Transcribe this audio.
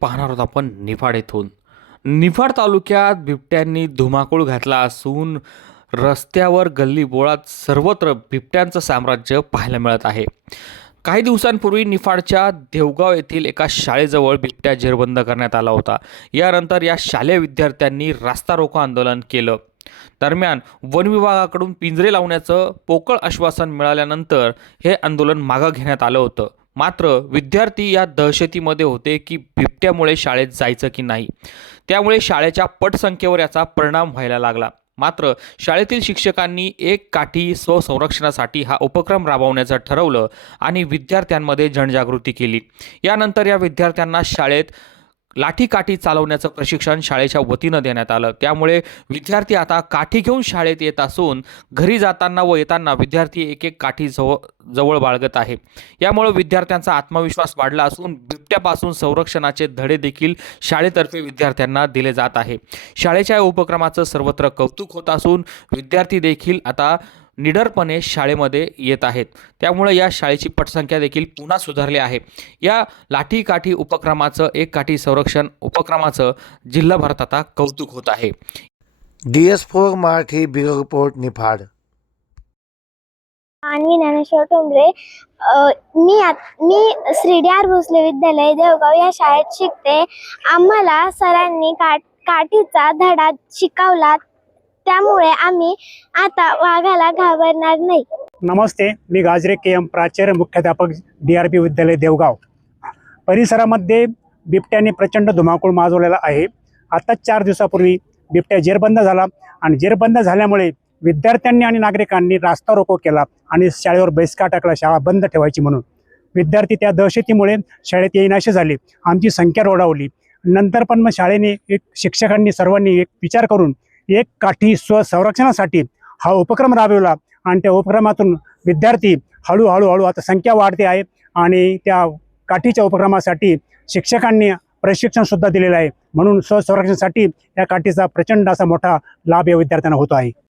पाहणार आहोत आपण निफाड येथून. निफाड तालुक्यात बिबट्यांनी धुमाकूळ घातला असून रस्त्यावर गल्ली बोळात सर्वत्र बिबट्यांचं साम्राज्य पाहायला मिळत आहे. काही दिवसांपूर्वी निफाडच्या देवगाव येथील एका शाळेजवळ बिबट्या जेरबंद करण्यात आला होता. यानंतर या शालेय विद्यार्थ्यांनी रास्ता रोको आंदोलन केलं. दरम्यान वन विभागाकडून पिंजरे लावण्याचं पोकळ आश्वासन मिळाल्यानंतर हे आंदोलन मागं घेण्यात आलं होतं. मात्र विद्यार्थी या दहशतीमध्ये होते की बिबट्यामुळे शाळेत जायचं की नाही. त्यामुळे शाळेच्या पटसंख्येवर याचा परिणाम व्हायला लागला. मात्र शाळेतील शिक्षकांनी एक काठी स्वसंरक्षणासाठी हा उपक्रम राबवण्याचं ठरवलं आणि विद्यार्थ्यांमध्ये जनजागृती केली. यानंतर या विद्यार्थ्यांना शाळेत लाठी काठी चालवण्याचं प्रशिक्षण शाळेच्या वतीनं देण्यात आलं. त्यामुळे विद्यार्थी आता काठी घेऊन शाळेत येत असून घरी जाताना व येताना विद्यार्थी एक एक काठी जवळ जवळ बाळगत आहे. यामुळे विद्यार्थ्यांचा आत्मविश्वास वाढला असून बिबट्यापासून संरक्षणाचे धडे देखील शाळेतर्फे विद्यार्थ्यांना दिले जात आहे. शाळेच्या या उपक्रमाचं सर्वत्र कौतुक होत असून विद्यार्थी देखील आता निडरपणे शाळेमध्ये येत आहेत. त्यामुळे या शाळेची पटसंख्या देखील पुन्हा सुधारली आहे. या लाठी काठी उपक्रमाचं एक काठी संरक्षण उपक्रमाचं जिल्हाभरात आता कौतुक होत आहे. D S four Marathi bureau report Niphad. आणि ज्ञानेश्वर टोंबरे मी आत- मी श्री डी आर भोसले विद्यालय देवगाव या शाळेत शिकते. आम्हाला सरांनी काठ काठीचा धडा शिकवला. त्यामुळे आम्ही आता वाघाला घाबरणार नाही. नमस्ते मी गाजरे के एम प्राचार्य मुख्याध्यापक डी आर पी विद्यालय देवगाव. परिसरामध्ये बिबट्याने प्रचंड धुमाकूळ माजवलेला आहे. आता चार दिवसापूर्वी बिबट्या जेरबंद झाला आणि जेरबंद झाल्यामुळे विद्यार्थ्यांनी आणि नागरिकांनी रास्ता रोको केला आणि शाळेवर बहिष्कार टाकला शाळा बंद ठेवायची म्हणून. विद्यार्थी त्या दहशतीमुळे शाळेत येईनाशी झाले. आमची संख्या रोडावली. नंतर पण मग शाळेने एक शिक्षकांनी सर्वांनी एक विचार करून एक काठी स्वसंरक्षणासाठी हा उपक्रम राबवला. आणि त्या उपक्रमातून विद्यार्थी हळूहळू हळू आता संख्या वाढते आहे. आणि त्या काठीच्या उपक्रमासाठी शिक्षकांनी प्रशिक्षणसुद्धा दिलेलं आहे. म्हणून स्वसंरक्षणासाठी या काठीचा प्रचंड असा मोठा लाभ या विद्यार्थ्यांना होतो आहे.